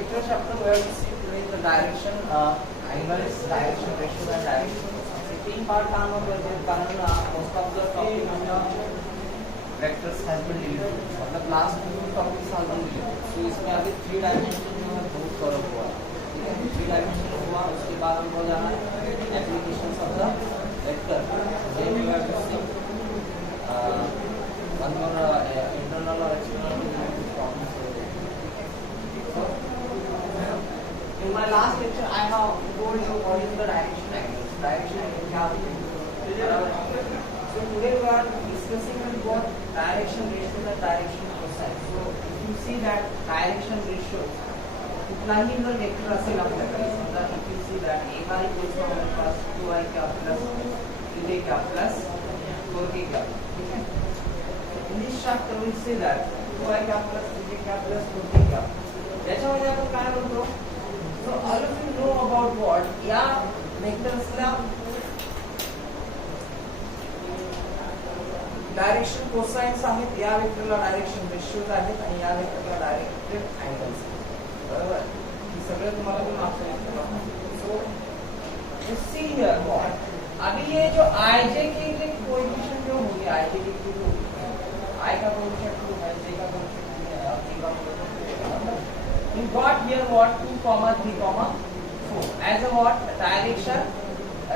vector chapter we have to see today the direction, angles, direction ratio and direction. तीन part काम हो गए कारण most of the topic vectors has been deleted, मतलब last two topics has been deleted. So इसमें अभी 3 dimension जो है बहुत कवर हुआ है. ठीक है, 3 डायमेंशन हुआ. उसके बाद हमको जाना है applications of the vector. Then we have to see one more internal और external forms. So in my last lecture I have told you what is the direction angles. Direction angle क्या होती है. So today we are discussing about direction ratio and direction cosine. So if you see that direction ratio कुठलाही जर vector असेल आपल्याकडे, समजा if you see that a bar equals to हमारे पास 2i क्या प्लस 3j क्या प्लस 4k क्या. ठीक है, in this chapter we see that 2i क्या प्लस 3j क्या प्लस 4k क्या. याच्यामध्ये आपण काय बोलतो. So all of you know about what या वेक्टर्सला डायरेक्शन कोसाइन्स आहेत, या वेक्टरला डायरेक्शन रेशियोज आहेत आणि या वेक्टरला डायरेक्टेड अँगल्स. बरोबर, हे सगळं तुम्हाला पण मार्क्स येतात. So you see here what अभी ये जो ij के कोएफिशिएंट जो होंगे, ij के जो i का कोएफिशिएंट 2 है, j का कोएफिशिएंट 3 है, और k का coefficient. You got here what 2, 3, 4 as a what direction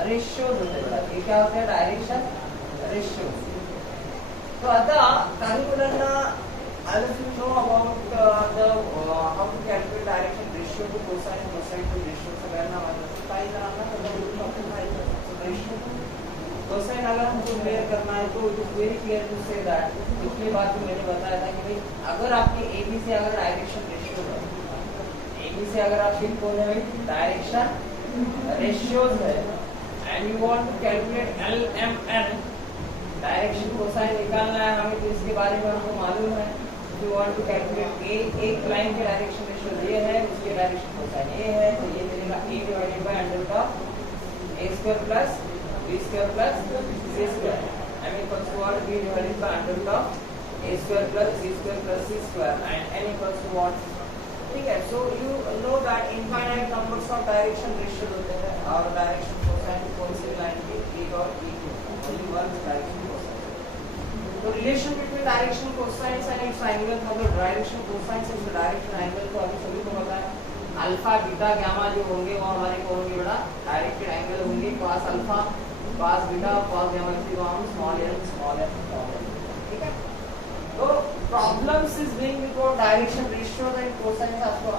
ratios होते हैं. ये क्या होते हैं डायरेक्शन रेशियोज. तो आता काही मुलांना as you know about the how to calculate direction ratio to cosine, cosine to ratio सगळ्यांना माहिती आहे. काही जणांना टॉपिक माहिती आहे. So ratio cosine अगर हमको क्लियर करना है तो it is very clear to say that पिछली बार भी मैंने बताया था कि भाई अगर आपके AB से अगर डायरेक्शन रेशियो है, AB से अगर आप फिर कौन है भाई डायरेक्शन रेशियोज है and you want to calculate LMN direction cosine निकालना है हमें, तो इसके बारे में हमको मालूम है. यू वांट टू कैलकुलेट एक लाइन के डायरेक्शन रेशियो ये है, उसके डायरेक्शन कोसाइन ये है, तो ये मिलेगा a divided by under root of a square plus b square plus c square I mean equals to what b divided by under root of a square plus b square plus c square and n equals to what. ठीक है, so you know that infinite numbers of direction ratio होते हैं और direction cosine कौन सी line की एक और e2 only one direction cosine. तो relation between direction cosines and its angle, मतलब direction cosines and direction angle तो अभी सभी को पता है. अल्फा बीटा गामा जो होंगे वो हमारे को होंगे बड़ा डायरेक्टेड एंगल होंगे. cos alpha cos beta cos gamma को हम स्मॉल n स्मॉल n. ठीक है, तो problems is being before direction ratios and cosines आपको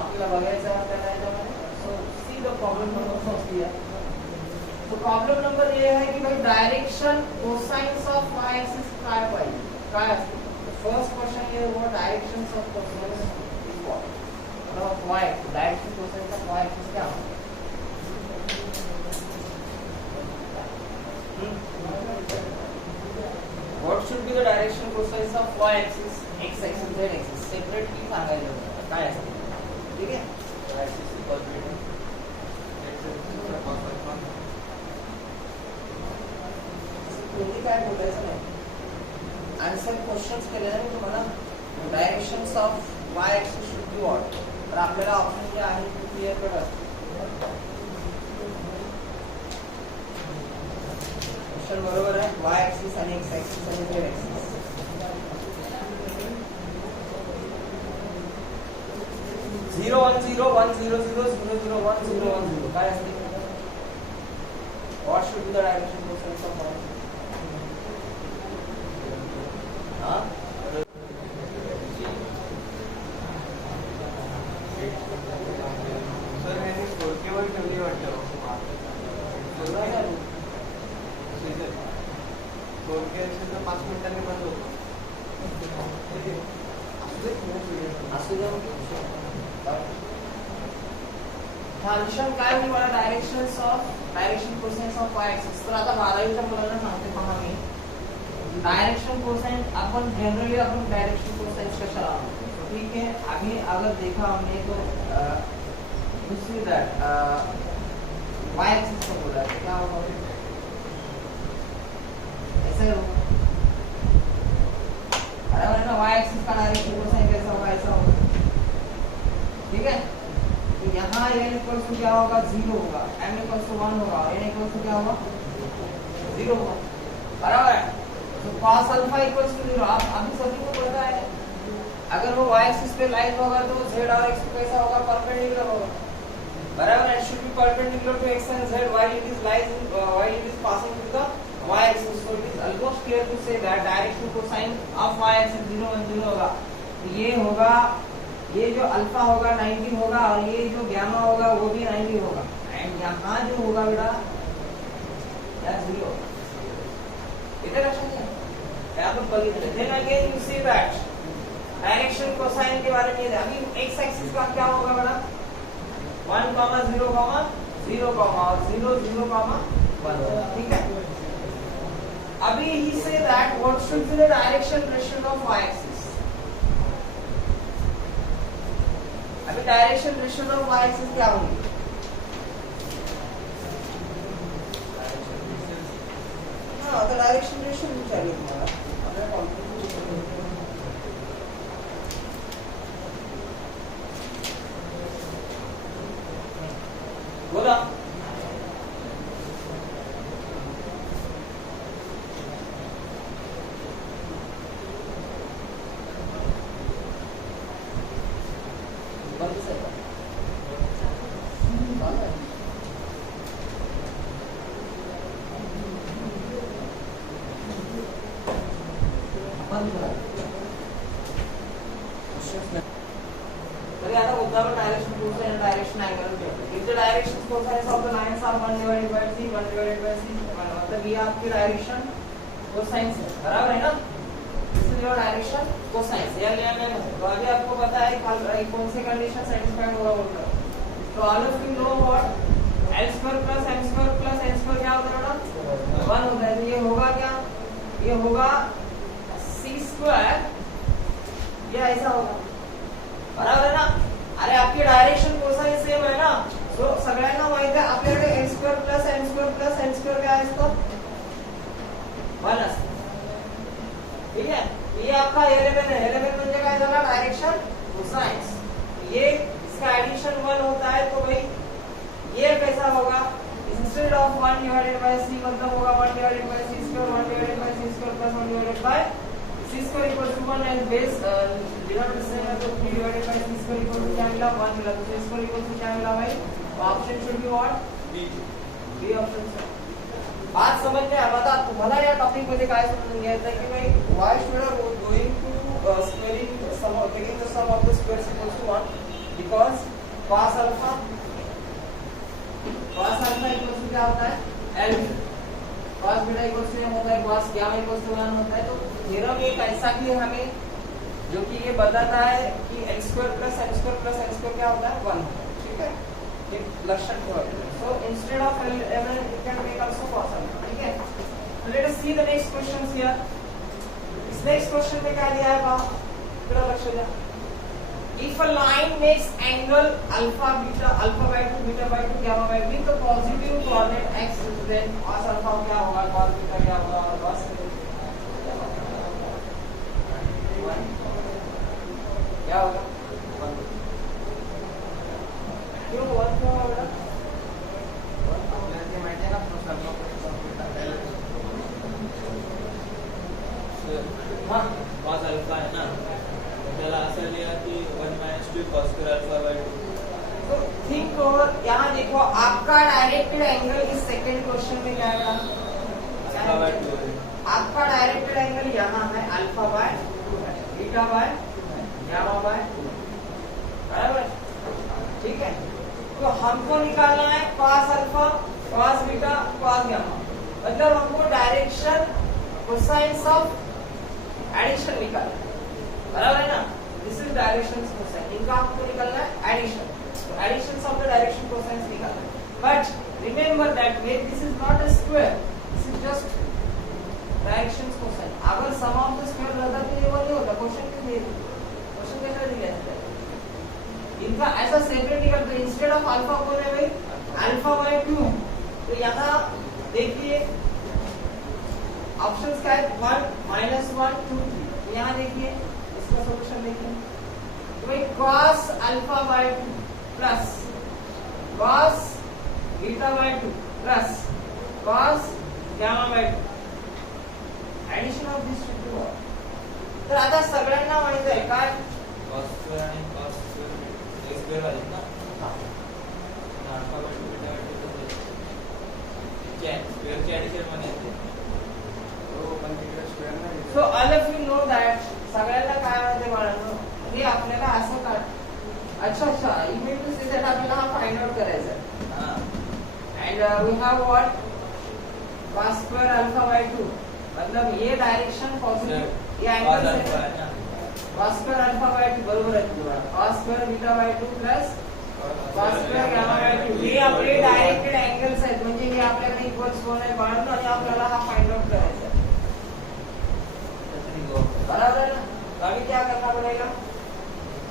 आपल्याला बघायचं आहे आपल्याला याच्यामध्ये. So see the problem number first here. तो प्रॉब्लेम नंबर ये है कि भाई direction cosines of y axis काय पाहिजे काय असते. फर्स्ट क्वेश्चन ये वो directions of cosines is what of y direction cosines of y axis क्या होगा. What should be the direction cosines of y axis, x axis, z axis separately सांगायचं काय असते. ठीक आहे, y axis equal to x axis cos alpha. तुम्ही काय बोलायचं नाही, आन्सर क्वेश्चन्स केले ना मी तुम्हाला. Directions of y axis should be what, तर आपल्याला ऑप्शन जे आहे ते क्लिअर कट असते. क्वेश्चन बरोबर आहे. y axis आणि x axis आणि z axis. 0 1 0 1 0 0 0 0 1 0 1 0 काय असते. What should be the direction cosines of y? हां सर मैंने स्कोर केवळ ठेवली वाटतं. तो 5 मिनिटांनी बंद होतो. असू द्या फंक्शन काय होईल मला directions of direction cosines of y axis. तर आता 12वीच्या मुलांना सांगते पहा मी डायरेक्शन कोसाइन अपन जनरली अपन डायरेक्शन कोसाइन्स कशाला म्हणतो. ठीक है, अभी अगर देखा हमने तो you see that y axis को बोला है क्या होगा ऐसे होगा. बराबर है ना. y एक्सिस का डायरेक्शन कोसाइन कैसा होगा, ऐसा होगा. ठीक है, n इक्वल टू क्या होगा 0 होगा, m इक्वल टू 1 होगा और n इक्वल टू क्या होगा 0 होगा, बराबर है। तो cos अल्फा इक्वल टू 0 आप अभी सभी को पता है, अगर वो y एक्सिस पे लाइन होगा तो z और x पे कैसा होगा, परपेंडिकुलर होगा, बराबर है। should be perpendicular to x and z while it is lies in while it is passing through the y axis, so it is almost clear to say that direction cosine of y axis 0 1 0 होगा। तो ये होगा, ये जो alpha होगा 90 होगा और ये जो गामा होगा वो भी 90 होगा, एंड यहाँ जो होगा बेटा यहाँ 0 होगा। इधर लक्षण है यहाँ पर बघितले। then again you see that direction cosine के बारे में अभी x एक्सिस का क्या होगा बेटा 1 0 0 और 0 0 1, ठीक है। अभी he say that what should be the direction ratio of y axis, अभी direction ratio of y axis क्या होगी, हाँ तो डायरेक्शन रेशियो चाहिए तुम्हारा अपने बोला direction angle. If the direction cosines of the lines are 1 divided by c, 1 divided by c, मतलब ये आपकी डायरेक्शन कोसाइन है, बराबर है ना। This is your direction cosine, या तो अभी आपको पता है कौन से कंडीशन सेटिस्फाइड होगा बोलकर। तो all of you know what l² + m² + n² क्या होता है बेटा 1 होता है। तो ये होगा क्या, ये होगा c², ये ऐसा होगा, बराबर है ना। अरे आपकी डायरेक्शन कोसाइन सेम आहे ना, सो सगळ्यांना माहित आहे आपल्याकडे l² + m² + n² काय असतं 1 असतं, ठीक है। ये आपका 11 है, 11 म्हणजे काय झाला डायरेक्शन कोसाइन, ये इसका एडिशन 1 होता है, तो भाई ये कैसा होगा, instead of 1 divided by c मतलब होगा 1 divided by c², 1 divided by c² + 1 divided by c² = 1 and base denominator same है, तो 3 डिवाइडेड बाय c² = क्या मिला 1 मिला, तो c² = क्या मिला भाई, option should be what B option से। बात समझ में आता तुम्हाला या टॉपिक मध्ये काय समजून घ्यायचं आहे की भाई why should are going to squaring sum of taking the sum of the squares equals to 1 because cos alpha equals to क्या होता है l, cos beta equals to होता है cos गामा इक्वल्स टू 1 होता है। तो थ्योरम एक ऐसा कि हमें जो कि ये बताता है कि l² + m² + n² क्या होता है 1, ठीक है, ये लक्षण है। So instead of l you can make also cos alpha, ठीक है। तो let us see the next question here. इस नेक्स्ट क्वेश्चन में क्या दिया है बा, थोड़ा लक्ष्य दिया। If a line makes angle alpha by 2 beta by 2 gamma by 3 तो positive coordinate x then cos alpha क्या होगा, cos बीटा क्या होगा और cos क्या होगा 1, क्यों 1 क्यों होगा बेटा 1 ये माहिती है ना प्लस अल्फा हां cos अल्फा है ना, त्याला असं लिहा की 1 - 2 cos² अल्फा by 2। तो ठीक और यहाँ देखो आपका डायरेक्टेड एंगल इस सेकंड क्वेश्चन में क्या है, अल्फा by 2 है। आपका डायरेक्टेड एंगल यहाँ है अल्फा by 2 है, बीटा by गामा by 2, बराबर, ठीक है। तो हमको निकालना है cos alpha, cos beta, cos gamma, मतलब हमको डायरेक्शन कोसाइन ऑफ एडिशन निकालना है, बराबर है ना। दिस इज डायरेक्शन कोसाइन, इनका आपको निकालना है एडिशन, तो addition of the direction cosine निकालना है। But remember that this is not a square, this is just direction cosine. अगर सम ऑफ द स्क्वायर रहता तो ये वाला होता, क्वेश्चन के लिए क्वेश्चन कैसा दिया है इनका ऐसा सेपरेट निकाल। तो इंस्टेड ऑफ अल्फा कौन है भाई अल्फा by 2, तो यहाँ देखिए ऑप्शंस क्या है 1 -1 2 3, यहाँ देखिए इसका सॉल्यूशन देखिए, तो भाई cos alpha by 2 plus cos beta by 2 plus cos gamma by 2 addition of this two. तर आता सगळ्यांना माहित आहे काय cos स्क्वेअर आणि cos स्क्वेअर हे स्क्वेअर आहेत ना. अल्फा बाय 2 बीटा बाय 2 चे स्क्वेअर चे ऍडिशन मध्ये येते. तो पण तिकडे स्क्वेअर नाही. So all of you know that सगळ्यांना काय माहिती बाळांनो हे आपल्याला असं काढ. अच्छा you mean to say that आपल्याला हा फाइंड आउट करायचा आहे. हां. And we have what cos square alpha by 2 मतलब ये डायरेक्शन पॉजिटिव ये एंगल है से ना. cos स्क्वायर अल्फा बाय 2 बरोबर आहे तुम्हाला. cos square beta by 2 plus cos square gamma by 2 हे आपले डायरेक्टेड अँगल्स आहेत म्हणजे हे आपल्याकडे इक्वल्स कोण आहे बाळांनो आणि आपल्याला हा फाइंड आउट करायचा आहे. बराबर है ना. तो अभी क्या करना पड़ेगा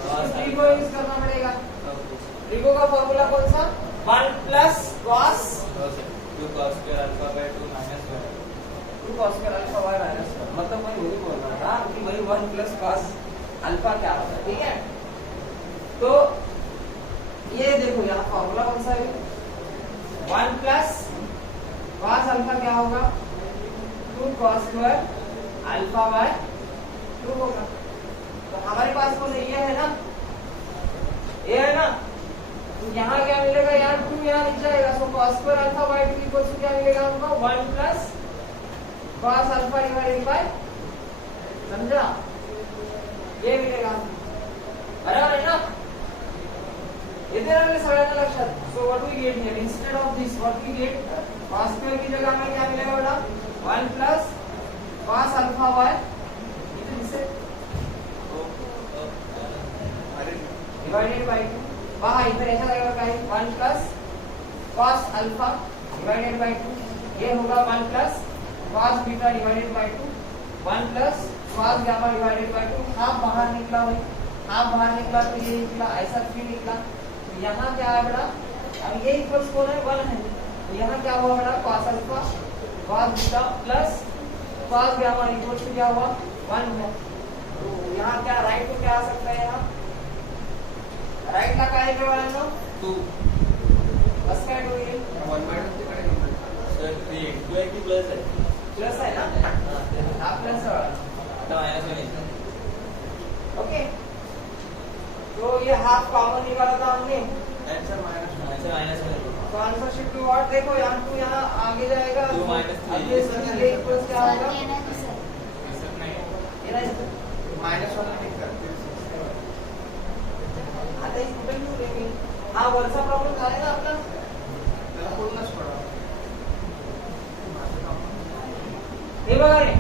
ट्रिगो यूज करना पड़ेगा. ट्रिगो का फॉर्मूला कौन सा 1 plus cos 2 cos square alpha by 2 minus 2 cos square alpha bye minus 1 मतलब मैं वही बोल रहा था कि भाई 1 प्लस cos अल्फा क्या होता है. ठीक है तो ये देखो यहाँ फॉर्मूला कौन सा है 1 प्लस cos अल्फा क्या होगा 2 cos स्क्वायर अल्फा बाय 2 होगा. तो हमारे पास कौन है ये है ना तो यहाँ क्या मिलेगा यहाँ 2 यहाँ नीचे आएगा. So cos square alpha by 2 equals to क्या मिलेगा हमको 1 plus cos alpha divided by समझा ये मिलेगा. बराबर है ना. येते ना आपल्या सगळ्यांना लक्षात. So what we get here instead of this what we get cos square की जगह हमें क्या मिलेगा बेटा 1 प्लस cos अल्फा बाय इसे डिवाइडेड बाय 2 वहां इधर ऐसा लगेगा काय 1 plus cos alpha divided by 2 ये होगा 1 plus cos beta divided by 2 1 plus cos gamma divided by 2 half बाहर निकला भाई हाफ बाहर निकला तो ये निकला ऐसा फिर निकला. तो यहाँ क्या है बेटा अब ये इक्वल्स कौन है 1 है. तो यहाँ क्या हुआ बेटा cos alpha cos beta plus cos gamma equals to क्या हुआ 1 है. तो यहाँ क्या राइट को क्या आ सकता है यहाँ राइट ला काय आहे वाला 2 बस काय 2 येईल 1 मायनस तिकडे घेऊन जा. सर 3 2 आहे की प्लस आहे. प्लस आहे ना हा प्लस आहे आता माइनस में नहीं. ओके. तो ये हाफ कॉमन निकाला था हमने आंसर माइनस आंसर माइनस में. तो आंसर शिफ्ट टू व्हाट देखो यहाँ 2 यहाँ आगे जाएगा 2 माइनस 3 अब ये इक्वल्स क्या होगा नहीं ये नहीं माइनस वाला नहीं करते. आता इस कुठे घेऊ रे मी हा वरचा प्रॉब्लेम झाला ना आपला त्याला पूर्णच पडा. हे बघा रे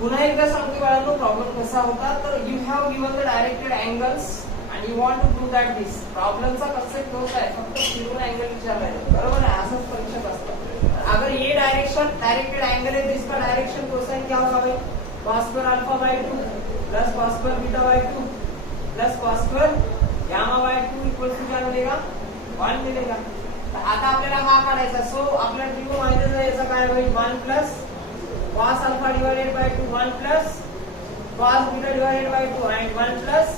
पुन्हा एकदा सांगतो बाळांनो प्रॉब्लेम कसा होता तर you have given the directed angles and you want to do that this प्रॉब्लेमचा कन्सेप्ट होत आहे फक्त फिरून अँगल विचारायचं बरोबर आहे असंच परीक्षेत असतं. अगर ये डायरेक्शन डायरेक्टेड एंगल है तो इसका डायरेक्शन कोसाइन क्या होगा भाई cos square alpha by 2 plus cos square beta by 2 plus cos square gamma by 2 equals to क्या मिलेगा 1 मिलेगा. तर आता आपल्याला हा काढायचा. सो आपल्याला ट्रिगो माहितीच आहे याचा काय होईल 1 plus cos alpha divided by 2 1 plus cos beta divided by 2 and 1 plus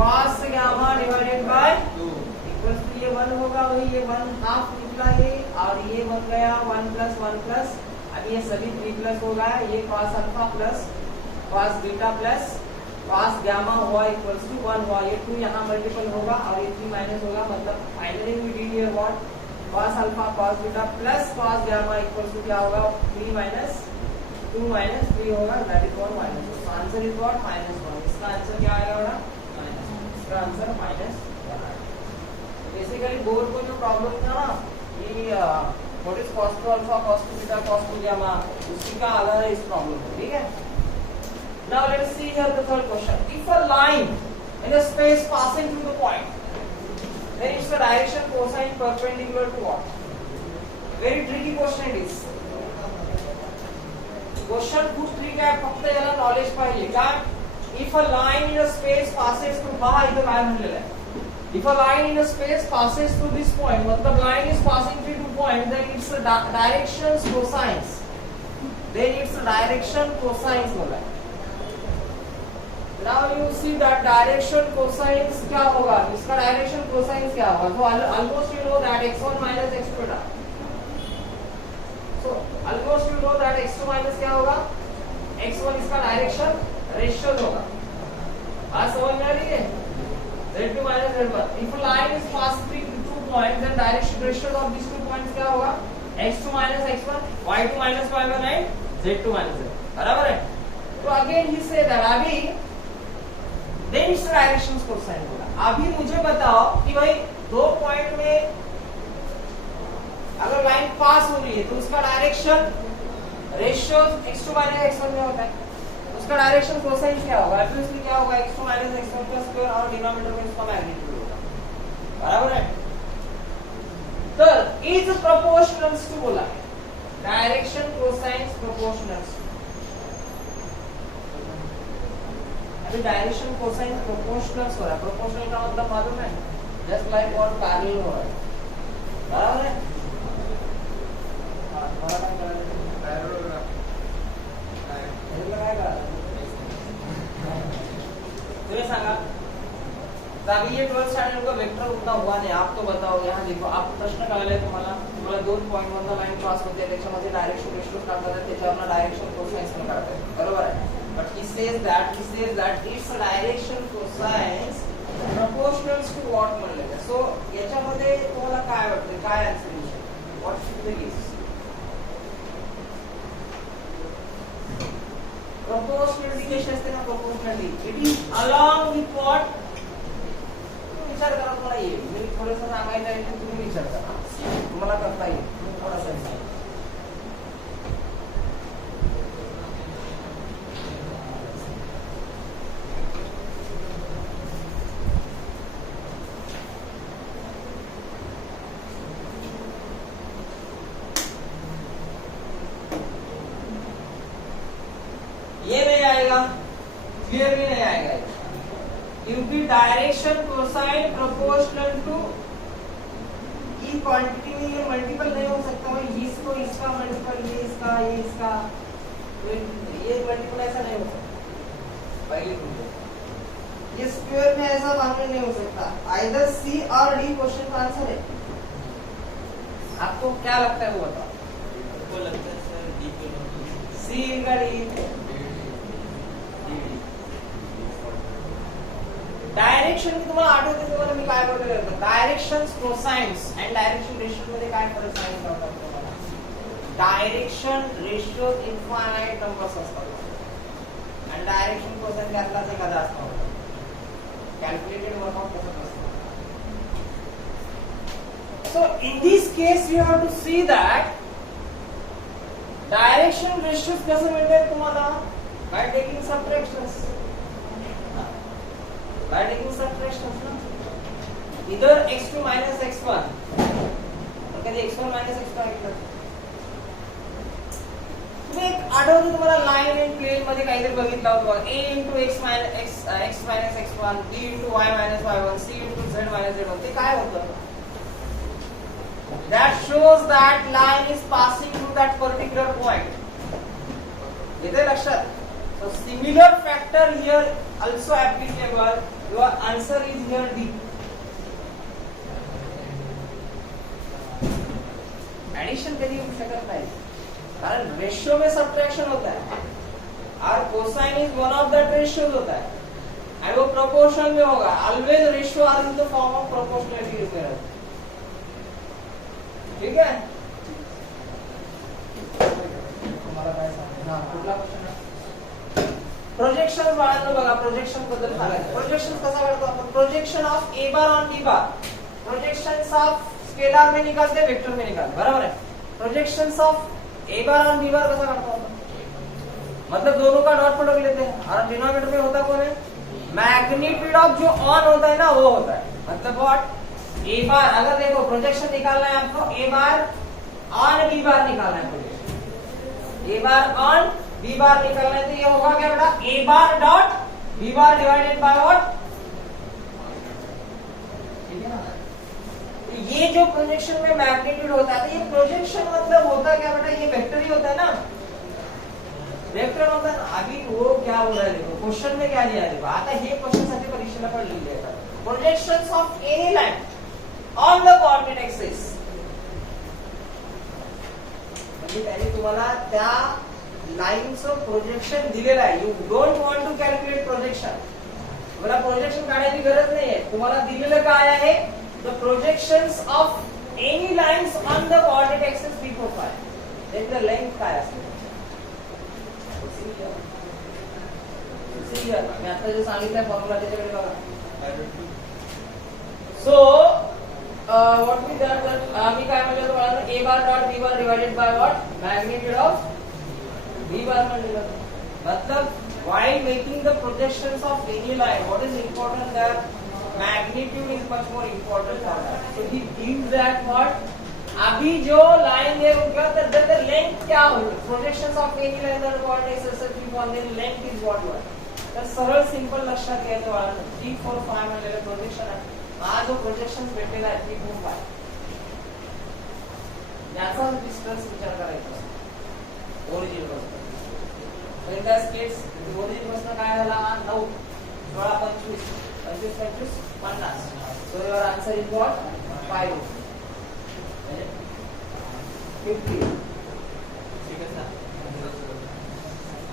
cos gamma divided by 2 equals to ये 1 होगा वही ये 1 हाफ निकला है और ये बन गया 1 प्लस अब ये सभी 3 प्लस होगा ये cos alpha plus cos beta plus cos gamma हुआ इक्वल्स टू 1 हुआ. ये 2 यहाँ मल्टीपल होगा और ये 3 माइनस होगा मतलब finally we did here what cos alpha cos beta plus cos gamma equals to क्या होगा 3 माइनस 2 माइनस 3 होगा that is what minus. So answer is what -1. इसका आंसर क्या आएगा बेटा इसका आंसर -1. बेसिकली बोर्ड को जो प्रॉब्लम था ना कि what is cos two alpha cos two beta cos two gamma उसी का आधा है इस प्रॉब्लम में. ठीक है. Now let us see here the third question. If a line in a space passing through the point, then its direction cosine perpendicular to what? Very tricky question it is. Question खूप tricky आहे फक्त याला knowledge पाहिजे. काय if a line in a space passes through पहा इथं काय म्हटलेलं आहे. If a line in a space passes through this point, मतलब line is passing through two points, then its directions cosines. Then its direction cosines बोला है. Now you see that direction cosines क्या होगा, इसका डायरेक्शन कोसाइंस क्या होगा. तो almost you know that x1 minus x2 बेटा. So almost you know that x2 minus क्या होगा, x1 इसका डायरेक्शन रेशियो होगा. बात समझ में आ रही है. z2 minus z1. If a line is passing between 2 points, then direction ratio of these 2 points क्या होगा, x2 minus x1, y2 minus y1 and z2 minus z. बराबर है. तो अगेन ही से दैट अभी देन इस direction cosine होगा. अभी मुझे बताओ कि भाई दो पॉइंट में अगर लाइन पास हो रही है तो उसका direction ratio x2 minus x1 में होता है. उसका डायरेक्शन कोसाइन क्या होगा, ऑब्वियसली क्या होगा, x2 minus x1 का स्क्वायर और डिनोमिनेटर में इसका मैग्नीट्यूड होगा. बराबर है. तो इज प्रोपोर्शनल्स टू बोला है, डायरेक्शन कोसाइंस प्रोपोर्शनल्स. अभी डायरेक्शन कोसाइन प्रोपोर्शनल्स हो रहा है. प्रोपोर्शनल का मतलब मालूम है, जस्ट लाइक और पैरेलल हो रहा है. बराबर है. हमारा काम कर रहे हैं पैरेलल लगाएगा. तुम्हें सांगा अभी ये 12th स्टँडर्ड का वेक्टर उतना हुआ नाही. आप तो बताओ. यहाँ देखो आप प्रश्न कळले तुम्हाला 2 पॉइंट लाइन क्रॉस होते त्याच्यामध्ये डायरेक्शन रेशियो काढतात, त्याच्यावर डायरेक्शन कोसाइन्स पण काढतात. बरोबर आहे. But he says that its direction cosines proportionals to what म्हणलेलं. सो याच्यामध्ये तुम्हाला काय वाटतं, काय आन्सर येईल, what should be gives. Proportionality कशी असते ना, proportionality it is along with what. विचार करा तुम्हाला येईल. मी थोडंसं सांगायचं आहे की तुम्ही विचार करा, तुम्हाला करता येईल. थोडासा विचार. ये नहीं आएगा, क्लियरली नहीं आएगा. क्योंकि डायरेक्शन कोसाइन प्रोपोर्शनल टू ई क्वांटिटी में ये मल्टीपल नहीं हो सकता. भाई इसको इसका मल्टीपल, ये इसका, ये इसका, ये मल्टीपल ऐसा नहीं हो सकता. पहली बात ये स्क्वायर में ऐसा मामला नहीं हो सकता. आइदर सी और डी क्वेश्चन का आंसर है. आपको क्या लगता है वो बताओ. हमको लगता है सर डी को. सी का डी. डायरेक्शन की तुम्हाला आठवते तुम्हाला मी काय बोलले होते, direction cosines and direction ratio मध्ये काय फरक सांगितला होता तुम्हाला. डायरेक्शन रेशियो इन्फायनाइट नंबर्स असतात आणि डायरेक्शन कोसाइन त्यातलाच एखादा असतो. कॅल्क्युलेटेड वर्कआउट कसं असतं. So in this case you have to see that direction ratio कसं मिळते तुम्हाला, by taking subtractions. By taking subtractions, either x2 minus x1 और कधी x1 minus x2 घेतलं. तुम्ही एक आठवतं तुम्हाला लाईन एंड प्लेन मध्ये काहीतरी बघितलं होतं बघा. a into x minus x1, b into y minus y1, c into z minus z1. ते काय होतं? That shows that line is passing through that particular point. येते लक्षात. So similar factor here also applicable. Your answer is here D. Addition कधी होऊ शकत नाही, कारण रेशियो में सब्ट्रैक्शन होता है और cosine is one of that ratio होता है एंड वो प्रोपोर्शन में होगा. Always ratio are in the form of proportionality इसमें रहता है. ठीक है. तुम्हाला काय सांगायचं. हां, कुठला क्वेश्चन आहे. प्रोजेक्शन बाळांनो बघा. प्रोजेक्शन बद्दल सांगायचं. प्रोजेक्शन कसा करतो आपण. Projection of A bar on D bar. Projections of scalar में निकालते, वेक्टर में निकालते. बराबर है. Projections of A bar on D बार कसा करतो आपण, मतलब दोनों का डॉट प्रोडक्ट लेते हैं और डिनोमिनेटर में होता कौन है, मैग्नीट्यूड ऑफ जो ऑन होता है ना वो होता है. मतलब व्हाट, ए बार. अगर देखो प्रोजेक्शन निकालना है आपको, ए बार ऑन बी बार निकालना है. Projection A bar on B bar निकालना है तो ये होगा क्या बेटा, A bar dot B bar divided by what. ठीक है ना. तो ये जो प्रोजेक्शन में मैग्नीट्यूड होता है, तो ये प्रोजेक्शन मतलब होता क्या बेटा, ये वेक्टर ही होता है ना. वेक्टर म्हणतात ना, अभी वो क्या हो रहा है देखो, क्वेश्चन में क्या दिया है देखो, आता हे क्वेश्चन साठी परीक्षेला पडलेले आहेत. Projections of any line on the coordinate axis, म्हणजे त्याने तुम्हाला त्या लाईनचं प्रोजेक्शन दिलेलं आहे. You don't want to calculate projection, तुम्हाला प्रोजेक्शन काढायची गरज नाहीये. तुम्हाला दिलेलं काय आहे, the projections of any lines on the coordinate axis before phi, त्याचं लेंथ काय असेल. मी आता जे सांगितलं फॉर्म्युला त्याच्याकडे बघा. सो व्हॉट वी डन, मी काय म्हणलं तुम्हाला, a bar dot b bar divided by what, magnitude of b बार म्हणलं. मतलब while making the projections of any line, what is important, that magnitude is much more important for that. So he gives that what, अभी जो line है उनका the length क्या होगी, projections of any line that coordinates successively on their length is what one. तर सरळ simple लक्षात घ्यायचं बाळा, 3 4 5 म्हणलेलं प्रोजेक्शन आहे. हा जो प्रोजेक्शन भेटलेला आहे 3 4 5, याचा डिस्टन्स विचार करायचा ओरिजिन पासून. तर इन दिस केस ओरिजिन पासून काय झाला, 9 16 25 25 25 50. So your answer is what, 5 50. ठीक आहे ना,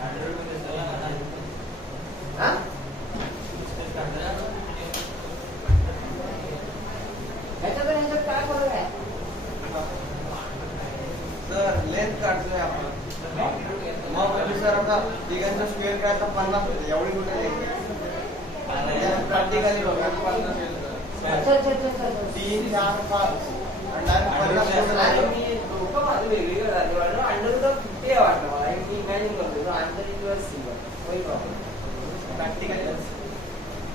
100 मध्ये चला ना. हा ह्याच्यात काय फरक आहे. सर लेंथ काढतोय आपण, मग सर आता तिघांचा स्क्वेअर काय आता 50 होते, एवढी कुठे लेंथ प्रॅक्टिकली बघा 50 अच्छा 3 4 5 आणि डायरेक्ट 50 कुठे लागलं. मी डोकं माझं वेगवेगळं झालं वाटलं, अंडर ते वाटलं मला. मी इमॅजिन करतो अंडर इंटू सिंगल, काही प्रॉब्लेम प्रॅक्टिकली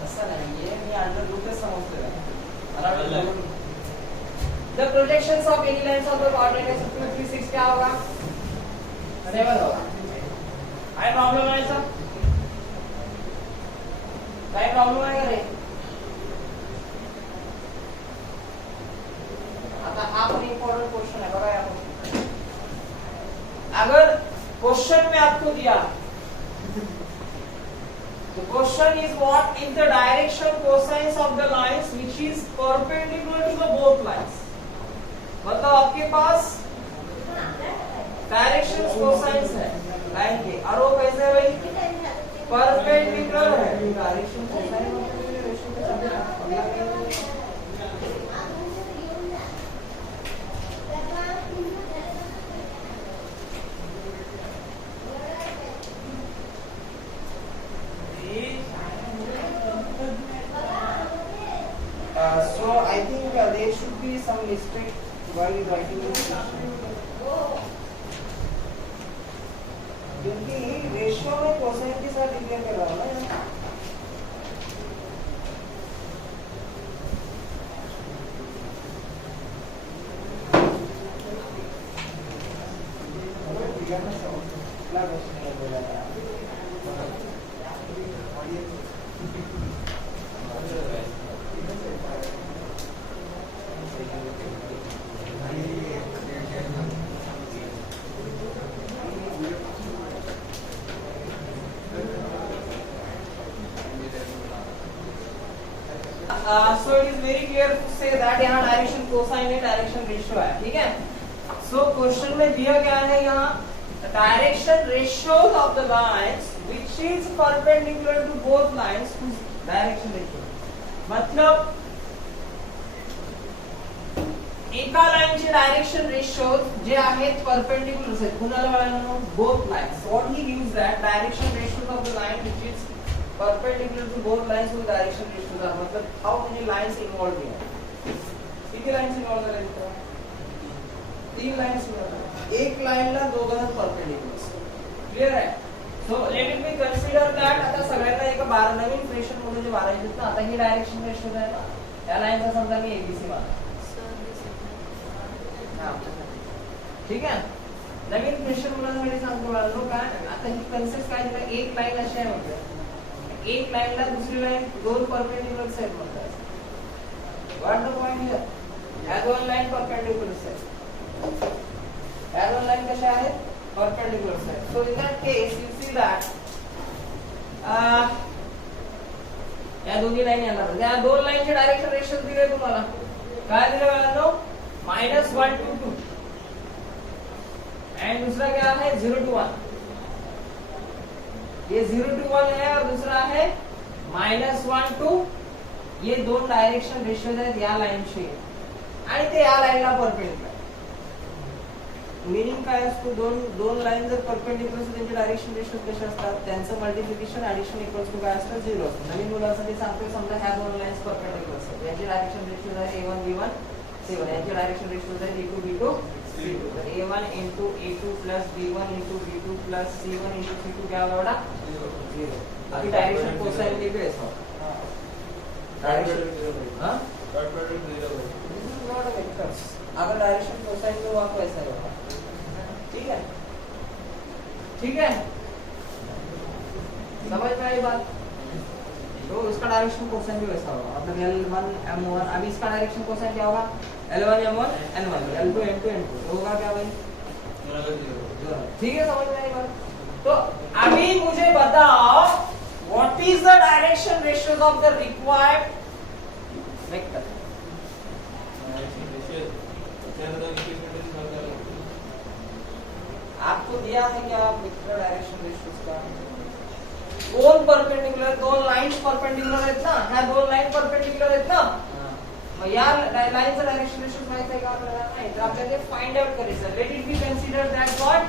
असं नाहीये. मी अंडर रूटच समजतोय मला. The projections of any lines of the coordinate axis 2 3 6 क्या होगा, 7 होगा. काय प्रॉब्लेम आहे सर, काय प्रॉब्लेम आहे का रे. आता हा पण इम्पोर्टेंट क्वेश्चन है, बघा यहाँ. अगर क्वेश्चन में आपको दिया, the question is what if the direction cosines of the lines which is perpendicular to the both lines, मतलब आपके पास डायरेक्शन कोसाइंस है लाइन के, और वो कैसे है भाई, परपेंडिकुलर है. डायरेक्शन कोसाइन रेशियो के subject so I think there should be some mistake while writing this question. क्योंकि रेशियो में कोसाइन के साथ डिक्लेयर कर रहा हूँ ना. So it is very clear to say that यहाँ डायरेक्शन कोसाइन है, डायरेक्शन रेशियो है. ठीक है. So क्वेश्चन में दिया गया है यहाँ direction ratio of the lines which is perpendicular to both lines whose direction ratio, मतलब एका लाईनचे डायरेक्शन रेशियो जे आहेत परपेंडिक्युलर आहेत कुणाला मिळालं, both lines. What he gives that direction ratio of the line which is perpendicular to both lines whose direction ratios are, मतलब how many lines involved here, किती lines involve झाल्या, 3 lines involve. एक लाईनला दोघांना perpendicular. Clear आहे. So let me consider that आता सगळ्यांना एक 12 नवीन फ्रेशन मध्ये जे 12 आहेत ना, आता ही डायरेक्शन रेशियो आहे ना, त्या लाईनचा समजा मी एबीसी मानला. ठीक आहे. नवीन फ्रेशन मुलांसाठी सांगतो मला काय, आता ही कन्सेप्ट काय दिला, एक लाईन अशी आहे म्हणजे एक लाईनला दुसरी लाईन 2 परपेंडिक्युलर आहेत म्हणतात. व्हॉट द पॉइंट हियर, ह्या 2 लाईन परपेंडिक्युलर आहेत. ह्या 2 लाईन कशा आहेत, perpendicular side. So in that case, you see that या दोन्ही लाईन येणार म्हणजे या दोन लाईनचे डायरेक्शन रेशो दिले तुम्हाला. काय दिले मित्रांनो? -1 to 2 एंड दूसरा क्या है 0 to 1. ये 0 to 1 है और दूसरा है -1 to. ये दोन डायरेक्शन रेशोज आहेत या लाईनचे आणि ते या लाईनला परपेंडिकुलर. मीनिंग काय असतो? दोन लाईन जर परपेंडिकुलर असतील त्यांचे डायरेक्शन रेशो कसे असतात? त्यांचं मल्टिप्लिकेशन ऍडिशन इक्वल्स टू काय असतं? 0 असतं. नवीन मुलांसाठी सांगतोय, समजा ह्या दोन लाईन्स परपेंडिकुलर असतात, यांचे डायरेक्शन रेशो आहे a1 b1 c1, यांचे डायरेक्शन रेशो आहे a2 b2 c2. तर a1 into a2 plus b1 into b2 plus c1 into c2 क्या होगा बेटा? 0. अभी डायरेक्शन कोसाइन देखो ऐसा डायरेक्शन हां डॉट प्रोडक्ट 0 है. This is not a vector. अगर डायरेक्शन कोसाइन तो वहां को ऐसा होगा. ठीक है, ठीक है, समझ में आई बात? तो इसका डायरेक्शन कोसाइन भी वैसा होगा, मतलब L1 M1. अभी इसका डायरेक्शन कोसाइन क्या होगा? L1 M1 N1, L2 M2 N2. तो होगा क्या भाई? ठीक है, समझ में आई बात? तो अभी मुझे बताओ what is the direction ratios of the required vector. आपको दिया है क्या वेक्टर डायरेक्शन रेशियोज का? दोन परपेंडिकुलर, दोन लाईन्स परपेंडिकुलर आहेत ना, ह्या दोन लाईन परपेंडिकुलर आहेत ना, मग या लाईनचं डायरेक्शन रेशियो माहित आहे का आपल्याला? नाही. तर आपल्याला ते फाइंड आउट करायचं. Let it be consider that what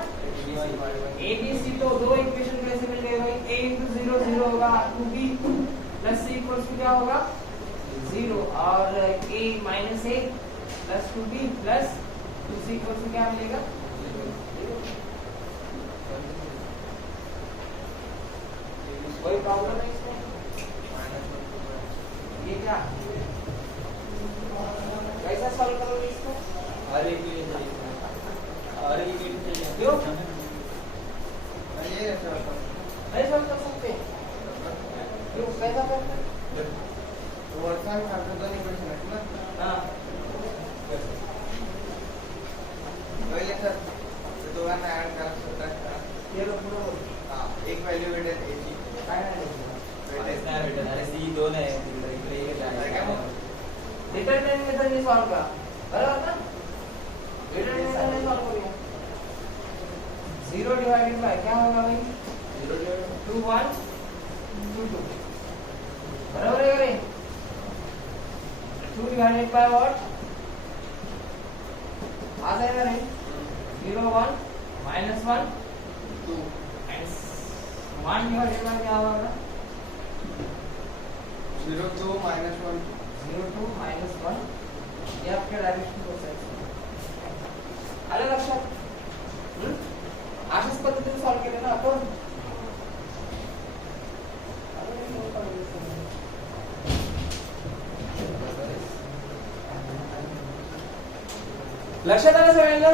a b c. तो दो इक्वेशन कैसे मिल गए भाई? a into 0 0 होगा, 2b plus c equals to क्या होगा? 0 और a minus a plus 2b plus 2c equals to क्या मिलेगा? कोई प्रॉब्लम है इसमें? ये क्या कैसा सॉल्व करोगे इसको? और एक ये चाहिए, और एक ये चाहिए. क्यों ये ऐसा होता है. नहीं सॉल्व कर सकते? क्यों, कैसा करते? तो वर्तमान खाते दोन्ही इक्वेशन आहेत ना. हाँ पहिले सर ते दोघांना ऍड करा, सबट्रॅक्ट करा. ये लोग पूरा बोल. हां, एक व्हॅल्यू भेटेल a ची. काय नाही भेटेल. अरे सी 2 है, इकडे एक आहे. डिटरमिनेंट मेथड ने सॉल्व करा, बरोबर ना? डिटरमिनेंट मेथड ने सॉल्व करूया. 0 डिवाइडेड बाय क्या होगा भाई? 0 डिवाइड 2 1 2 2. बरोबर है रे? 2 डिवाइडेड बाय व्हाट? आ जाएगा रे? 0 1 -1 2 and 1 डिवाइडेड बाय क्या होगा? 0 2 -1 0 2 -1. ये आपके डायरेक्शन प्रोसेस आलं लक्षात? अशाच पद्धतीने सॉल्व केले ना आपण. लक्षात आलं सगळ्यांना?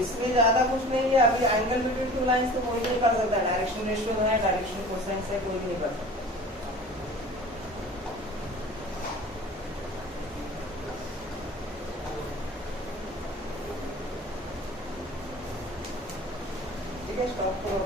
इसमें ज्यादा कुछ नहीं है. अभी एंगल बिटवीन टू लाइंस तो कोई नहीं कर सकता. डायरेक्शन रेशियो है, डायरेक्शन कोसाइन से कोई भी नहीं कर सकता. ठीक है, स्टॉप करो.